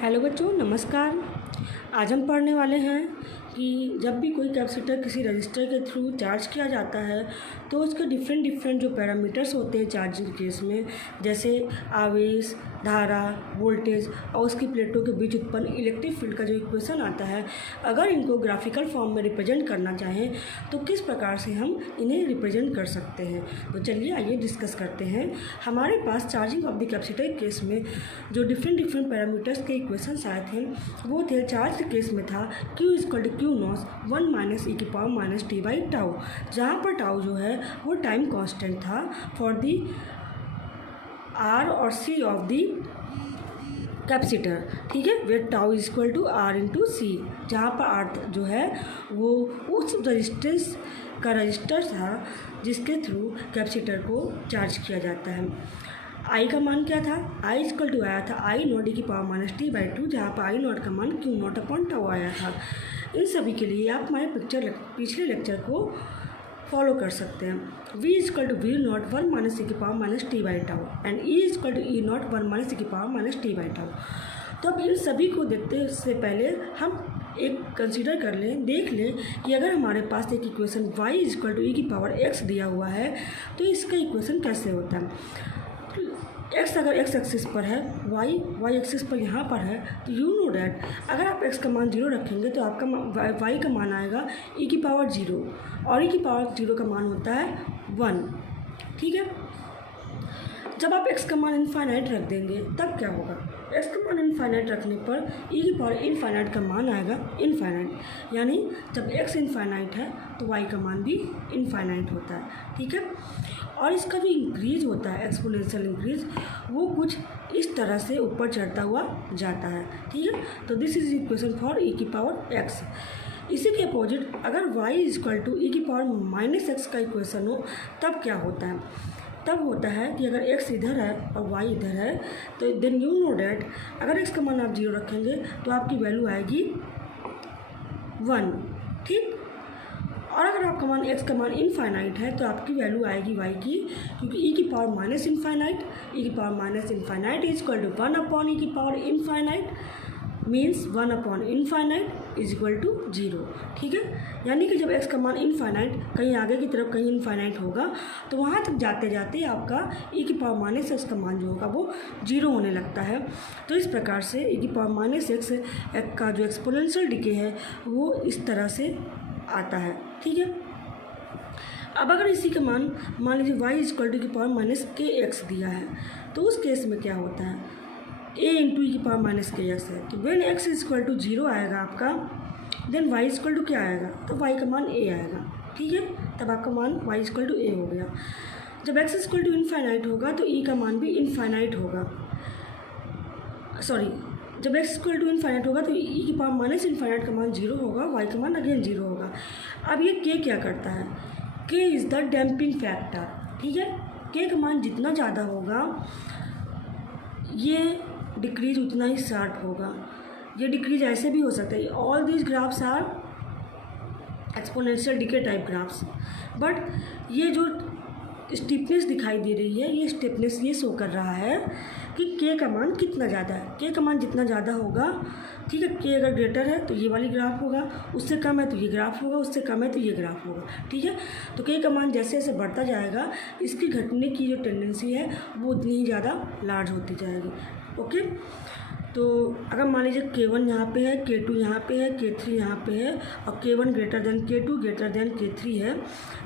Hello बच्चों, नमस्कार। आज हम पढ़ने वाले हैं कि जब भी कोई कैपेसिटर किसी रजिस्टर के थ्रू चार्ज किया जाता है तो उसके डिफरेंट जो पैरामीटर्स होते हैं चार्जिंग केस में, जैसे आवेश, धारा, वोल्टेज और उसकी प्लेटों के बीच उत्पन्न इलेक्ट्रिक फील्ड का जो इक्वेशन आता है, अगर इनको ग्राफिकल फॉर्म में रिप्रेजेंट करना चाहें तो किस प्रकार से हम इन्हें रिप्रेजेंट कर सकते हैं। तो चलिए आइए डिस्कस करते हैं। हमारे पास charging of the capacitor case में जो डिफरेंट पैरामीटर्स के इक्वेशंस आए थे वो थे, चार्ज केस में था Q equal to q naught 1 minus e की power minus t by tau, जहाँ पर टाउ जो है वो टाइम कांस्टेंट था फॉर दी आर और सी ऑफ दी कैपेसिटर। ठीक है, where tau is equal to R into C, जहाँ पर आर जो है वो उस रजिस्टेंस का रजिस्टर था जिसके थ्रू कैपेसिटर को चार्ज किया जाता है। आई का मान क्या था? आई इक्वल टू आया था आई नॉट ई की power minus t by two, जहाँ पर आई नॉट का मान क्यू नॉट अपॉन टाउ आया था। इन सभी के लिए आप हमारे पिछले लेक्चर को फॉलो कर सकते हैं। V equal to v naught 1 minus e की power minus t by tau and E equal to e naught 1 minus e की power minus t by tau. तो अब इन सभी को देखते से पहले हम एक कंसीडर कर लें, देख लें कि अगर हमारे पास एक इक्वेशन y इक्वल टू ई की पावर x दिया हुआ है तो इसका इक्वेशन कैसे होता है। x अगर x एक्सिस पर है, y एक्सिस पर यहाँ पर है, तो यू नो डैट अगर आप x का मान 0 रखेंगे तो आपका y का मान आएगा e की पावर 0 और e की पावर 0 का मान होता है 1। ठीक है, जब आप x का मान इनफाइनाइट रख देंगे तब क्या होगा? x का मान इनफाइनाइट रखने पर e की पावर इनफाइनाइट का मान आएगा इनफाइनाइट, यानी जब x इनफाइनाइट है तो y का मान भी इनफाइनाइट होता है। ठीक है, और इसका जो इंक्रीज होता है एक्सपोनेंशियल इंक्रीज, वो कुछ इस तरह से ऊपर चढ़ता हुआ जाता है। ठीक है, तो this is equation for e की पावर x। इसी के अपोजिट अगर y इक्वल टू ई की पावर माइनस एक्स का इक्वेशन हो तब क्या होता है? तब होता है कि अगर x इधर है और y इधर है तो देन यू नो डैट अगर x का मान आप 0 रखेंगे तो आपकी वैल्यू आएगी 1। ठीक, और अगर आपका मान x का मान इनफाइनाइट है तो आपकी वैल्यू आएगी y की, क्योंकि e की पावर माइनस इनफाइनाइट, e की power minus infinite is equal to 1 upon e की power infinite, means 1 upon infinite is equal to 0। ठीक है, यानी कि जब x का मान इनफाइनाइट कहीं आगे की तरफ कहीं इनफाइनाइट होगा तो वहाँ तक जाते जाते आपका e की पावर माइनस एक्स का मान जो होगा वो 0 होने लगता है। तो इस प्रकार से e की पावर माइनस एक्स का जो एक्सपोनेंशियल डिके है वो इस तरह से आता है। ठीक है, अब अगर इसी का मान लीजिए y इक्वल टू की पावर माइनस के एक्स दिया है तो उस केस में क्या होता है? a इंटू ई की पावर माइनस के एक्स है, तो वेन x इक्वल टू 0 आएगा आपका, देन y इक्वल टू क्या आएगा? तो y का मान a आएगा। ठीक है, तब आपका मान y इक्वल टू a हो गया। जब x इक्वल टू इनफाइनाइट होगा तो e का मान भी इनफाइनाइट होगा, सॉरी, जब x इक्वल टू इनफाइनाइट होगा तो e की पावर माइनस इनफाइनाइट का मान 0 होगा, y का मान अगेन 0 होगा। अब ये k क्या करता है? k is the damping factor. ठीक है, k का मान जितना ज़्यादा होगा ये डिक्रीज उतना ही शार्प होगा। ये डिक्रीज ऐसे भी हो सकता है, all these graphs are exponential decay type graphs, but ये जो स्टिफनेस दिखाई दे रही है, ये स्टिफनेस ये शो कर रहा है कि k का मान कितना ज़्यादा है। k का मान जितना ज़्यादा होगा, ठीक है, k अगर ग्रेटर है तो ये वाली ग्राफ होगा, उससे कम है तो ये ग्राफ होगा, उससे कम है तो ये ग्राफ होगा। ठीक है, तो k का मान जैसे जैसे बढ़ता जाएगा इसकी घटने की जो टेंडेंसी है वो उतनी ही ज़्यादा लार्ज होती जाएगी। ओके, तो अगर मान लीजिए k1 यहाँ पे है, k2 यहाँ पे है, k3 यहाँ पे है और k1 greater than k2 greater than k3 है,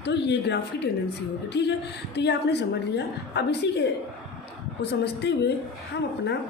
तो ये ग्राफ की टेंडेंसी होगी। ठीक है, तो ये आपने समझ लिया। अब इसी के को समझते हुए हम अपना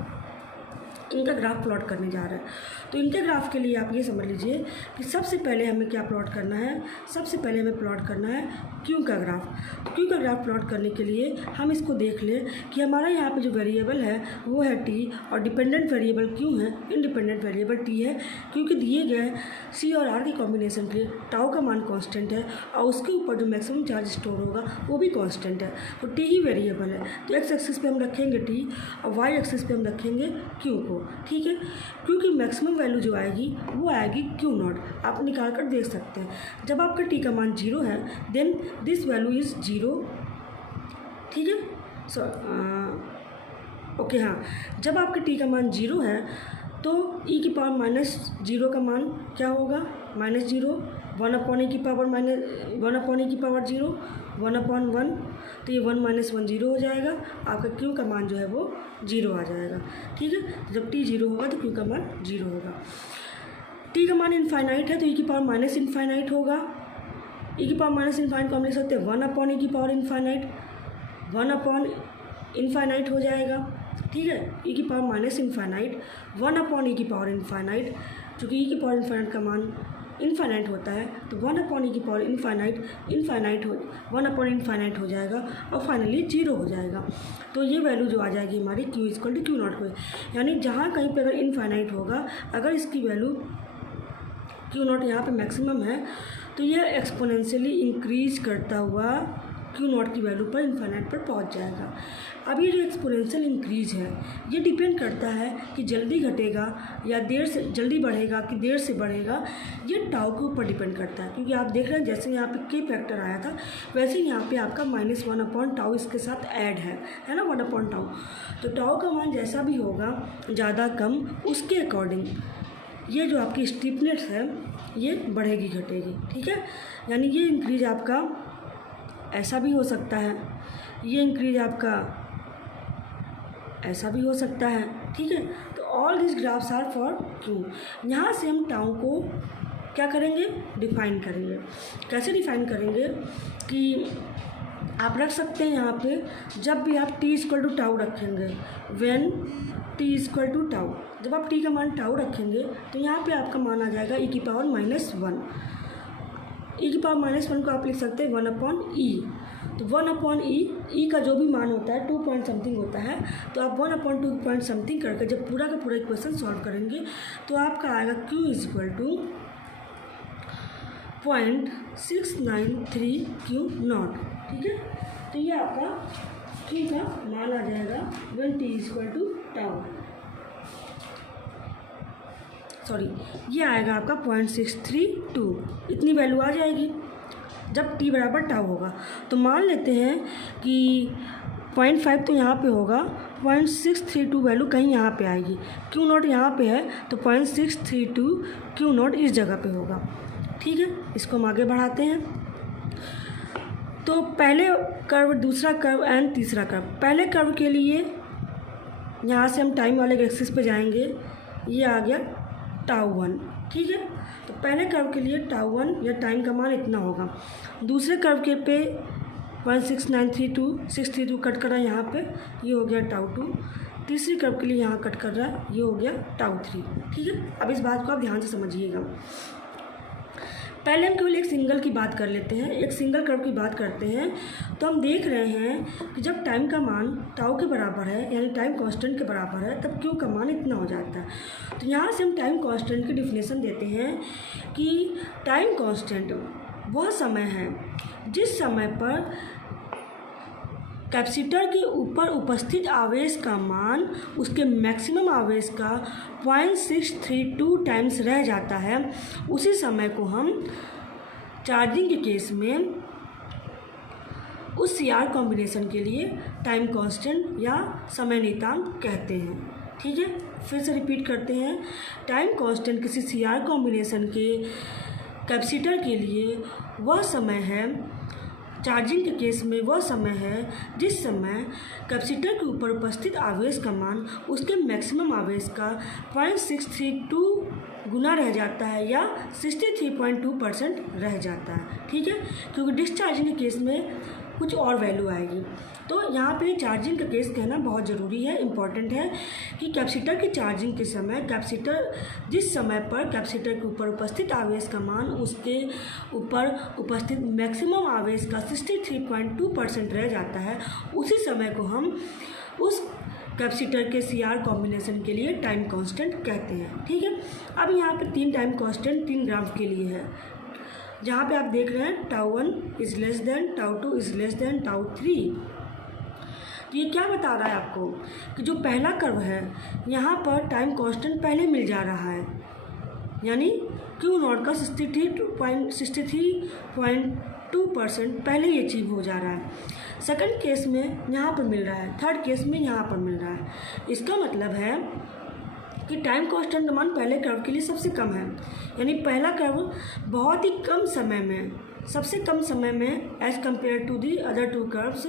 इनका ग्राफ प्लॉट करने जा रहे हैं। तो इनके ग्राफ के लिए आप ये समझ लीजिए कि सबसे पहले हमें क्या प्लॉट करना है? सबसे पहले हमें प्लॉट करना है क्यू का ग्राफ। क्यू का ग्राफ प्लॉट करने के लिए हम इसको देख लें कि हमारा यहाँ पे जो वेरिएबल है वो है टी और डिपेंडेंट वेरिएबल क्यू है, इंडिपेंडेंट वेरिएबल टी है, क्योंकि दिए गए सी और आर के कॉम्बिनेशन के लिए टाउ का मान कांस्टेंट है और उसके ऊपर जो मैक्सिमम चार्ज स्टोर होगा वो भी कांस्टेंट है, तो टी ही वेरिएबल है। तो एक्स एक्सिस पे हम रखेंगे टी और वाई एक्सिस पे हम रखेंगे क्यू को। ठीक है, क्योंकि मैक्सिमम वैल्यू जो आएगी वो आएगी क्यू नॉट, आप निकाल कर देख सकते हैं। जब आपका टी का मान 0 है देन दिस वैल्यू इज़ 0। ठीक है, ओके, हाँ, जब आपके टी का मान 0 है तो ई की पावर माइनस जीरो का मान क्या होगा, -0, 1 अपॉन ए की पावर -1 अपॉन ए की पावर 0, 1 अपॉन 1, तो ये 1 - 1 0 हो जाएगा। आपका क्यू का मान जो है वो 0 आ जाएगा। ठीक है, जब टी 0 होगा तो क्यू का मान 0 होगा। टी का मान इनफाइनाइट है तो ई की पावर माइनस इनफाइनाइट होगा। ई की पावर माइनस इनफाइनाइट को हम लिख सकते हैं 1 अपॉन ए की पावर इनफाइनाइट, 1 अपॉन इनफाइनाइट हो जाएगा। ठीक है, ई की power minus infinite 1 upon e की पावर इनफाइनाइट, चूँकि ई की पावर इनफाइनाइट का मान इनफाइनाइट होता है तो 1 अपॉन ई की पावर इनफाइनाइट 1 अपॉन इनफाइनाइट हो जाएगा और फाइनली 0 हो जाएगा। तो ये वैल्यू जो आ जाएगी हमारी q equal to q naught को, यानी जहाँ कहीं पे अगर इनफाइनाइट होगा, अगर इसकी वैल्यू क्यू नॉट यहाँ पे मैक्सिमम है तो ये एक्सपोनेंशियली इंक्रीज करता हुआ क्यू नॉट की वैल्यू पर इनफाइनाइट पर पहुँच जाएगा। अब ये जो एक्सपोनेंशियल इंक्रीज है ये डिपेंड करता है कि जल्दी घटेगा या देर से जल्दी बढ़ेगा कि देर से बढ़ेगा, ये टाउ के ऊपर डिपेंड करता है। क्योंकि आप देख रहे हैं जैसे यहाँ पे के फैक्टर आया था वैसे ही यहाँ पे आपका -1 अपॉन टाउ इसके साथ ऐड है ना, 1 अपॉन टाउ। तो टाउ का मान जैसा भी होगा ज़्यादा कम उसके अकॉर्डिंग ये जो आपकी स्टीफनेस है ये बढ़ेगी घटेगी। ठीक है, यानी ये इंक्रीज आपका ऐसा भी हो सकता है, ये इंक्रीज आपका ऐसा भी हो सकता है। ठीक है, तो all this graphs are for q. यहाँ से हम टाउ को क्या करेंगे, डिफाइन करेंगे। कैसे डिफाइन करेंगे कि आप रख सकते हैं यहाँ पे जब भी आप t इक्वल टू टाउ रखेंगे, when t equal to tau, जब आप t का मान टाउ रखेंगे तो यहाँ पे आपका मान आ जाएगा e की पावर -1। e की पावर -1 को आप लिख सकते हैं 1 अपॉन ई। तो 1 अपॉन ई का जो भी मान होता है 2 पॉइंट समथिंग होता है, तो आप 1 अपॉन 2 पॉइंट समथिंग करके जब पूरा का पूरा इक्वेशन सॉल्व करेंगे तो आपका आएगा q equal to 0.693 q naught. ठीक है, तो ये आपका q का मान आ जाएगा when t equal to tau, sorry ये आएगा आपका 0.632, इतनी वैल्यू आ जाएगी जब t बराबर टाउ होगा। तो मान लेते हैं कि 0.5 तो यहाँ पे होगा, 0.632 वैल्यू कहीं यहाँ पे आएगी, क्यू नॉट यहाँ पे है तो 0.632 क्यू नॉट इस जगह पे होगा। ठीक है, इसको हम आगे बढ़ाते हैं। तो पहले कर्व, दूसरा कर्व एंड तीसरा कर्व। पहले कर्व के लिए यहाँ से हम टाइम वाले एक्सिस पे जाएंगे, ये आ गया टाउ 1। ठीक है, तो पहले कर्व के लिए टाउ 1 या टाइम का मान इतना होगा। दूसरे कर्व के पे 0.693 कट कर रहा है यहाँ पे, ये हो गया टाउ 2। तीसरी कर्व के लिए यहाँ कट कर रहा है, ये हो गया टाउ 3। ठीक है, अब इस बात को आप ध्यान से समझिएगा। पहले हम केवल एक सिंगल की बात कर लेते हैं, एक सिंगल कर्व की बात करते हैं। तो हम देख रहे हैं कि जब टाइम का मान टाउ के बराबर है यानी टाइम कांस्टेंट के बराबर है तब क्यू का मान इतना हो जाता है। तो यहाँ से हम टाइम कांस्टेंट की डिफिनेशन देते हैं कि टाइम कांस्टेंट वह समय है जिस समय पर कैपेसिटर के ऊपर उपस्थित आवेश का मान उसके मैक्सिमम आवेश का 0.632 टाइम्स रह जाता है। उसी समय को हम चार्जिंग के केस में उस CR कॉम्बिनेशन के लिए टाइम कांस्टेंट या समय नियतांक कहते हैं। ठीक है, फिर से रिपीट करते हैं। टाइम कांस्टेंट किसी CR कॉम्बिनेशन के कैपेसिटर के लिए वह समय है, चार्जिंग के केस में वह समय है जिस समय कैपेसिटर के ऊपर उपस्थित आवेश का मान उसके मैक्सिमम आवेश का 0.632 गुना रह जाता है या 63.2% रह जाता है। ठीक है, क्योंकि डिस्चार्जिंग के केस में कुछ और वैल्यू आएगी। तो यहाँ पे चार्जिंग का केस कहना बहुत ज़रूरी है, इम्पॉर्टेंट है कि कैपेसिटर की चार्जिंग के समय कैपेसिटर जिस समय पर कैपेसिटर के ऊपर उपस्थित आवेश का मान उसके ऊपर उपस्थित मैक्सिमम आवेश का 63.2% रह जाता है, उसी समय को हम उस कैपेसिटर के CR कॉम्बिनेशन के लिए टाइम कांस्टेंट कहते हैं। ठीक है, अब यहाँ पे 3 टाइम कांस्टेंट 3 ग्राफ के लिए है, जहाँ पे आप देख रहे हैं tau 1 is less than tau 2 is less than tau 3। तो ये क्या बता रहा है आपको कि जो पहला कर्व है यहाँ पर टाइम कांस्टेंट पहले मिल जा रहा है, यानी क्यू नॉट का 63.2% पहले ही अचीव हो जा रहा है। सेकंड केस में यहाँ पर मिल रहा है, थर्ड केस में यहाँ पर मिल रहा है। इसका मतलब है कि टाइम कांस्टेंट का मान पहले कर्व के लिए सबसे कम है, यानी पहला कर्व बहुत ही कम समय में, सबसे कम समय में as compare to the other two curves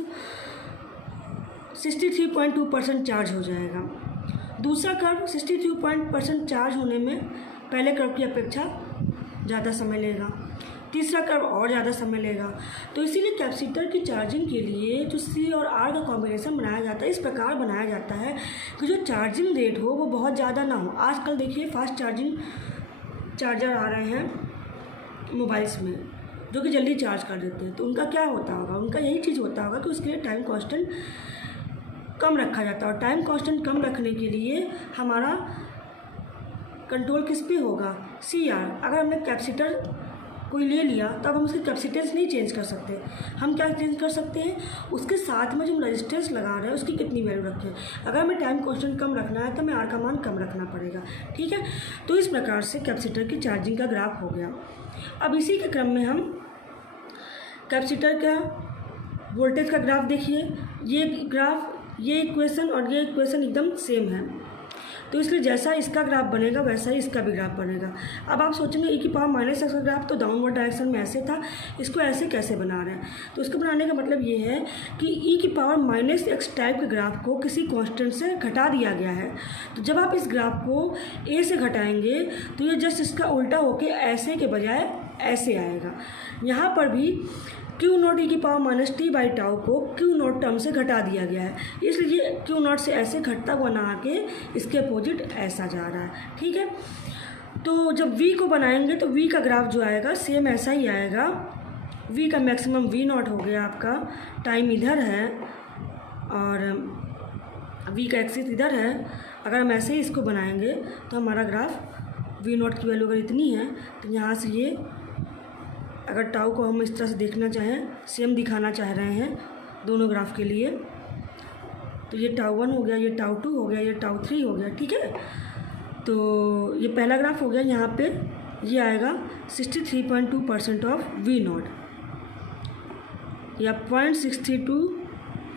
63.2% charge हो जाएगा। दूसरा कर्व 63% चार्ज होने में पहले कर्व की अपेक्षा ज़्यादा समय लेगा। तीसरा कर्व और ज़्यादा समय लेगा। तो इसीलिए कैपेसिटर की चार्जिंग के लिए जो C और R का कॉम्बिनेशन बनाया जाता है, इस प्रकार बनाया जाता है कि जो चार्जिंग रेट हो वो बहुत ज़्यादा ना हो। आजकल देखिए फास्ट चार्जिंग चार्जर आ रहे हैं मोबाइल्स में, जो कि जल्दी चार्ज कर देते हैं। तो उनका क्या होता होगा, उनका यही चीज़ होता होगा कि उसके लिए टाइम कांस्टेंट कम रखा जाता है। और टाइम कांस्टेंट कम रखने के लिए हमारा कंट्रोल किस पे होगा, CR। अगर हमने कैपेसिटर कोई ले लिया तो अब हम उसकी कैपेसिटेंस नहीं चेंज कर सकते। हम क्या चेंज कर सकते हैं, उसके साथ में जो हम रेजिस्टेंस लगा रहे हैं उसकी कितनी वैल्यू रखें। अगर हमें टाइम कांस्टेंट कम रखना है तो हमें R का मान कम रखना पड़ेगा, ठीक है। तो इस प्रकार से कैपेसिटर की चार्जिंग का ग्राफ हो गया। अब इसी के क्रम में हम कैपेसिटर का वोल्टेज का ग्राफ देखिए। ये ग्राफ, ये इक्वेशन और ये इक्वेशन एकदम सेम है, तो इसलिए जैसा इसका ग्राफ बनेगा वैसा ही इसका भी ग्राफ बनेगा। अब आप सोचेंगे e की पावर माइनस एक्स का ग्राफ तो डाउनवर्ड डायरेक्शन में ऐसे था, इसको ऐसे कैसे बना रहे हैं। तो इसको बनाने का मतलब ये है कि e की पावर माइनस एक्स टाइप के ग्राफ को किसी कांस्टेंट से घटा दिया गया है। तो जब आप इस ग्राफ को a से घटाएंगे तो ये जस्ट इसका उल्टा होके ऐसे के बजाय ऐसे आएगा। यहाँ पर भी क्यू नॉट e की power minus t by tau को क्यू नॉट टर्म से घटा दिया गया है, इसलिए क्यू नॉट से ऐसे घटता हुआ ना आके इसके अपोजिट ऐसा जा रहा है, ठीक है। तो जब v को बनाएंगे तो v का ग्राफ जो आएगा सेम ऐसा ही आएगा। v का मैक्सिमम v नॉट हो गया आपका, टाइम इधर है और v का एक्सिस इधर है। अगर हम ऐसे ही इसको बनाएंगे तो हमारा ग्राफ v नॉट की वैल्यू अगर इतनी है तो यहाँ से ये, अगर टाउ को हम इस तरह से देखना चाहें, सेम दिखाना चाह रहे हैं दोनों ग्राफ के लिए, तो ये टाउ 1 हो गया, ये टाउ 2 हो गया, ये टाउ 3 हो गया, ठीक है। तो ये पहला ग्राफ हो गया। यहाँ पे ये आएगा 63.2% ऑफ V नॉट या 0.62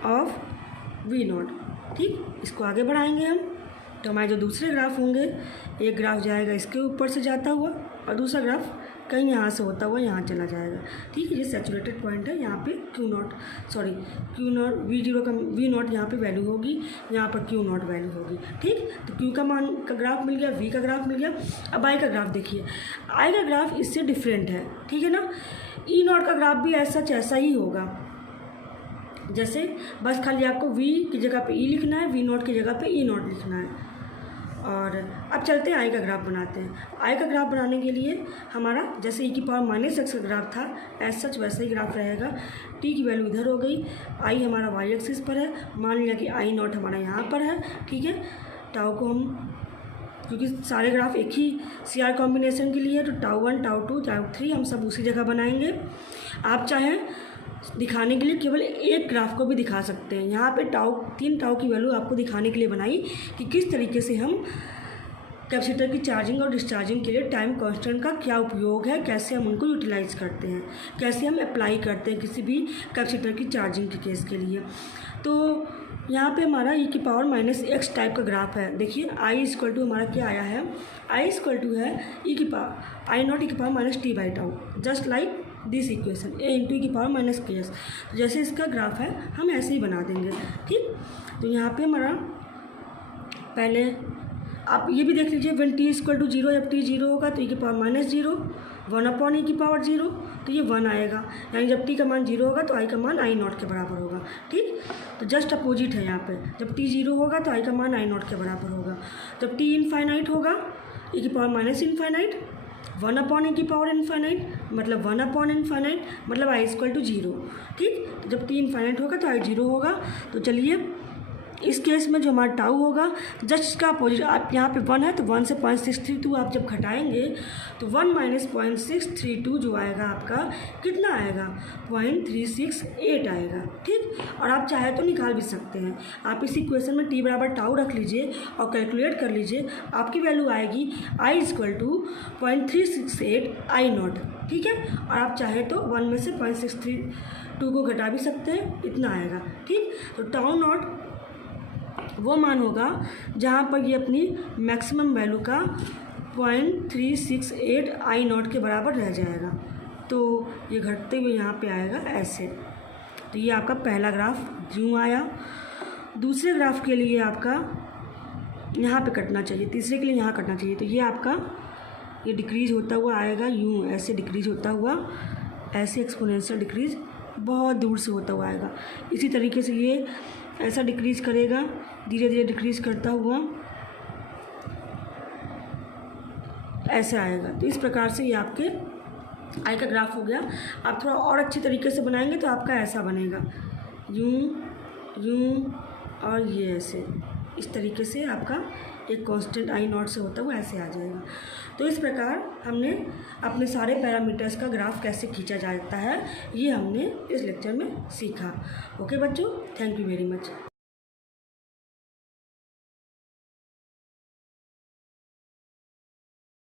ऑफ V नॉट, ठीक। इसको आगे बढ़ाएंगे हम तो हमारे जो दूसरे ग्राफ होंगे, एक ग्राफ जाएगा इसके ऊपर से जाता हुआ और दूसरा ग्राफ कहीं यहाँ से होता हुआ यहाँ चला जाएगा, ठीक है। ये सैचुरेटेड पॉइंट है, यहाँ पे क्यू नॉट V0 का V नॉट यहाँ पे वैल्यू होगी, यहाँ पर क्यू नॉट वैल्यू होगी, ठीक। तो क्यू का मान का ग्राफ मिल गया, V का ग्राफ मिल गया। अब I का ग्राफ देखिए, I का ग्राफ इससे डिफरेंट है, ठीक है ना। E नॉट का ग्राफ भी ऐसा ही होगा, जैसे बस खाली आपको V की जगह पे E लिखना है, V नॉट की जगह पे E नॉट लिखना है। और अब चलते हैं I का ग्राफ बनाते हैं। I का ग्राफ बनाने के लिए हमारा जैसे e की पावर माइनस एक्स का ग्राफ था एज सच वैसा ही ग्राफ रहेगा। t की वैल्यू इधर हो गई, I हमारा y एक्सिस पर है, मान लिया कि I नॉट हमारा यहाँ पर है, ठीक है। टाउ को हम, क्योंकि सारे ग्राफ एक ही CR कॉम्बिनेशन के लिए है, तो टाउ 1, टाउ 2, टाउ 3 हम सब उसी जगह बनाएंगे। आप चाहें दिखाने के लिए केवल एक ग्राफ को भी दिखा सकते हैं। यहाँ पे तीन टाउ की वैल्यू आपको दिखाने के लिए बनाई कि किस तरीके से हम कैपेसिटर की चार्जिंग और डिस्चार्जिंग के लिए टाइम कांस्टेंट का क्या उपयोग है, कैसे हम उनको यूटिलाइज करते हैं, कैसे हम अप्लाई करते हैं किसी भी कैपेसिटर की चार्जिंग के केस के लिए। तो यहाँ पे हमारा e की पावर माइनस एक्स टाइप का ग्राफ है। देखिए I इक्वल टू हमारा क्या आया है, I इक्वल टू है e की पावर I नॉट e की power minus t by tau, just like this equation a into e की पावर माइनस के एस। तो जैसे इसका ग्राफ है हम ऐसे ही बना देंगे, ठीक। तो यहाँ पे हमारा पहले आप ये भी देख लीजिए, वन t इक्वल टू 0, जब t 0 होगा तो e की पावर माइनस 0, 1 अपॉन e की पावर 0, तो ये 1 आएगा। यानी जब t का मान 0 होगा तो i का मान I नॉट के बराबर होगा, ठीक। तो जस्ट अपोजिट है यहाँ पे, जब t 0 होगा तो i का मान I नॉट के बराबर होगा। जब t इनफाइनाइट होगा, e की power minus infinite, 1 upon e की पावर इनफाइनाइट, मतलब 1 अपॉन इनफाइनाइट, मतलब i इक्वल टू 0, ठीक। तो जब t इनफाइनाइट होगा तो i 0 होगा। तो चलिए इस केस में जो हमारा टाउ होगा जस्ट इसका अपोजिट, आप यहाँ पे 1 है तो 1 से 0.632 आप जब घटाएंगे तो 1 माइनस 0.632 जो आएगा आपका कितना आएगा, 0.368 आएगा, ठीक। और आप चाहे तो निकाल भी सकते हैं। आप इस इक्वेशन में t बराबर टाउ रख लीजिए और कैलकुलेट कर लीजिए, आपकी वैल्यू आएगी I equal to 0.368 I naught, ठीक है। और आप चाहे तो 1 में से 0.632 को घटा भी सकते हैं, इतना आएगा, ठीक। तो टाउ नॉट वो मान होगा जहाँ पर ये अपनी मैक्सिमम वैल्यू का 0.368 आई नॉट के बराबर रह जाएगा। तो ये घटते हुए यहाँ पे आएगा ऐसे। तो ये आपका पहला ग्राफ यूँ आया। दूसरे ग्राफ के लिए आपका यहाँ पे कटना चाहिए, तीसरे के लिए यहाँ कटना चाहिए। तो ये आपका ये डिक्रीज होता हुआ आएगा यूँ, ऐसे डिक्रीज होता हुआ, ऐसे एक्सपोनेंशियल डिक्रीज बहुत दूर से होता हुआ आएगा। इसी तरीके से ये ऐसा डिक्रीज करेगा, धीरे धीरे डिक्रीज करता हुआ ऐसे आएगा। तो इस प्रकार से ये आपके आई का ग्राफ हो गया। आप थोड़ा और अच्छी तरीके से बनाएंगे तो आपका ऐसा बनेगा, यूँ यूँ और ये ऐसे। इस तरीके से आपका एक कांस्टेंट आई नॉट से होता हुआ ऐसे आ जाएगा। तो इस प्रकार हमने अपने सारे पैरामीटर्स का ग्राफ कैसे खींचा जाता है ये हमने इस लेक्चर में सीखा। ओके बच्चों, थैंक यू वेरी मच।